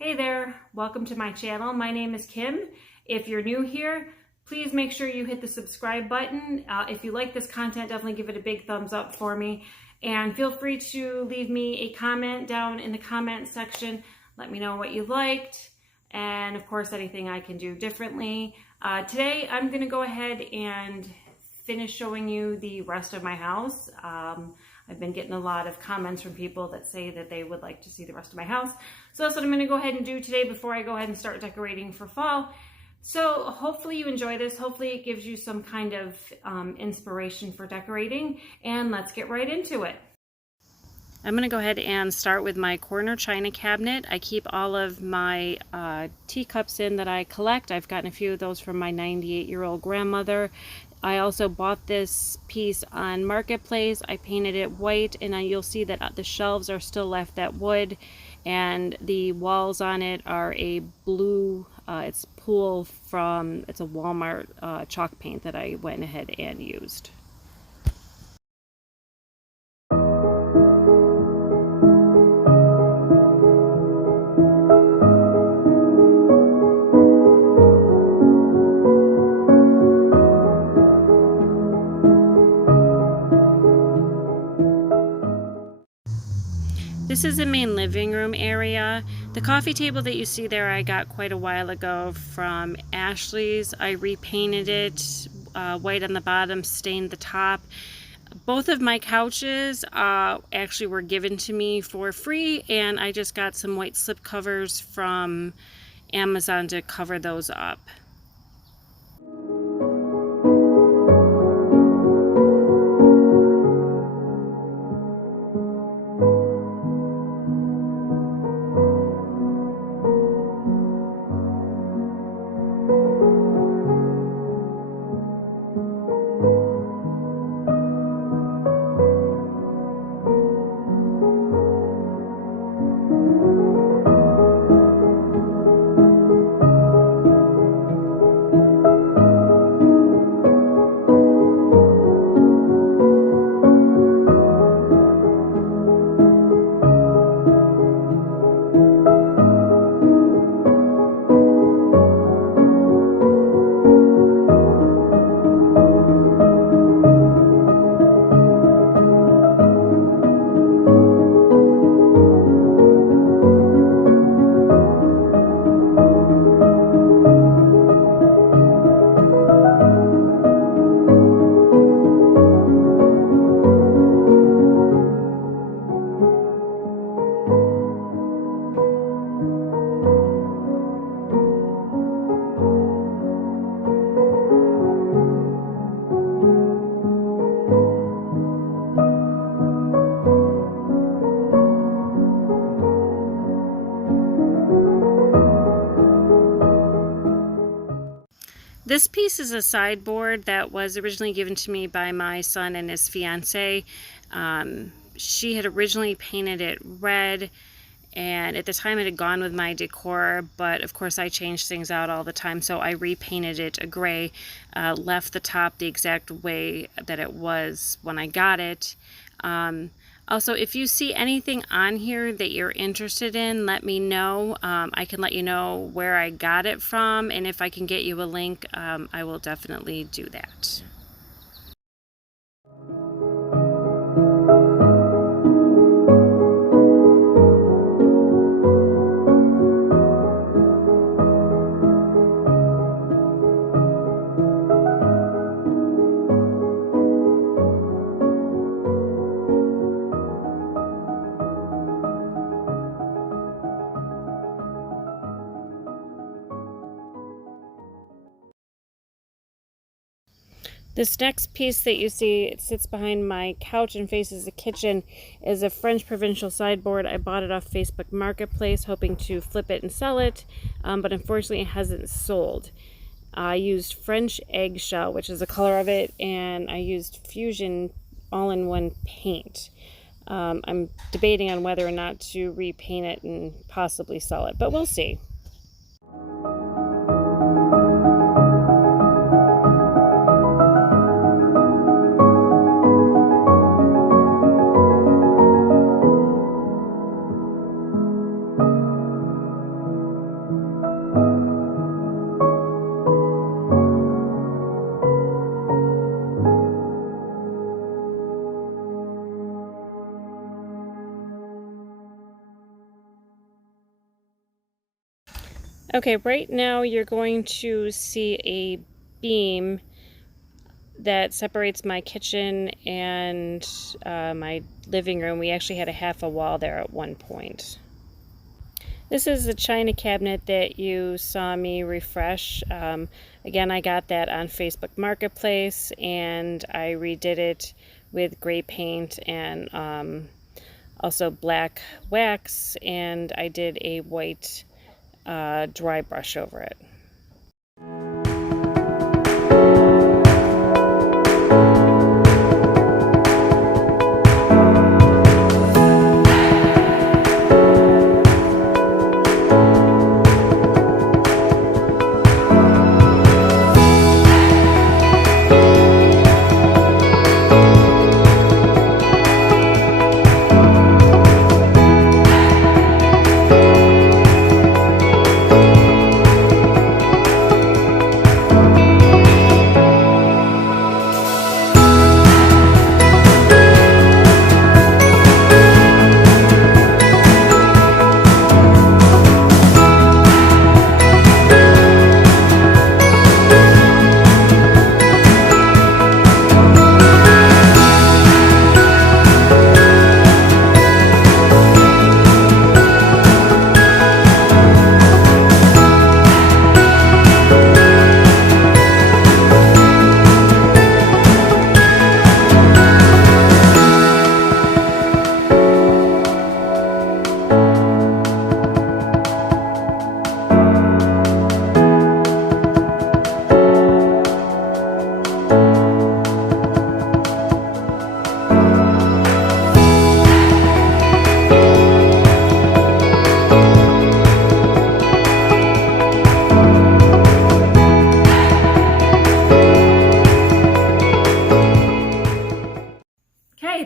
Hey there, welcome to my channel. My name is Kim. If you're new here, please make sure you hit the subscribe button. If you like this content, definitely give it a big thumbs up for me. And feel free to leave me a comment down in the comment section. Let me know what you liked and of course anything I can do differently. Today I'm going to go ahead and finish showing you the rest of my house. I've been getting a lot of comments from people that say that they would like to see the rest of my house. So that's what I'm going to go ahead and do today before I go ahead and start decorating for fall. So hopefully you enjoy this. Hopefully it gives you some kind of inspiration for decorating, and let's get right into it. I'm going to go ahead and start with my corner china cabinet. I keep all of my teacups in that I collect. I've gotten a few of those from my 98-year-old grandmother. I also bought this piece on Marketplace. I painted it white, and you'll see that the shelves are still left that wood, and the walls on it are a blue, it's Pool from, it's a Walmart chalk paint that I went ahead and used. This is the main living room area. The coffee table that you see there I got quite a while ago from Ashley's. I repainted it white on the bottom, stained the top. Both of my couches actually were given to me for free, and I just got some white slip covers from Amazon to cover those up. This piece is a sideboard that was originally given to me by my son and his fiance. She had originally painted it red, and at the time it had gone with my decor, but of course I change things out all the time, so I repainted it a gray, left the top the exact way that it was when I got it. Also, if you see anything on here that you're interested in, let me know. I can let you know where I got it from, and if I can get you a link, I will definitely do that. This next piece that you see, it sits behind my couch and faces the kitchen, is a French provincial sideboard. I bought it off Facebook Marketplace hoping to flip it and sell it, but unfortunately it hasn't sold. I used French eggshell, which is the color of it, and I used Fusion all-in-one paint. I'm debating on whether or not to repaint it and possibly sell it, but we'll see. Okay, right now you're going to see a beam that separates my kitchen and my living room. We actually had a half a wall there at one point. This is the china cabinet that you saw me refresh. Again, I got that on Facebook Marketplace, and I redid it with gray paint and also black wax, and I did a white dry brush over it.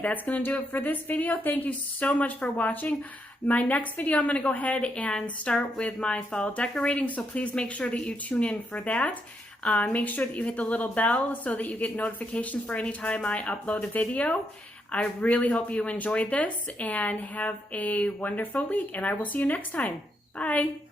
That's going to do it for this video. Thank you so much for watching. My next video, I'm going to go ahead and start with my fall decorating, so please make sure that you tune in for that. Make sure that you hit the little bell so that you get notifications for any time I upload a video. I really hope you enjoyed this and have a wonderful week, and I will see you next time. Bye.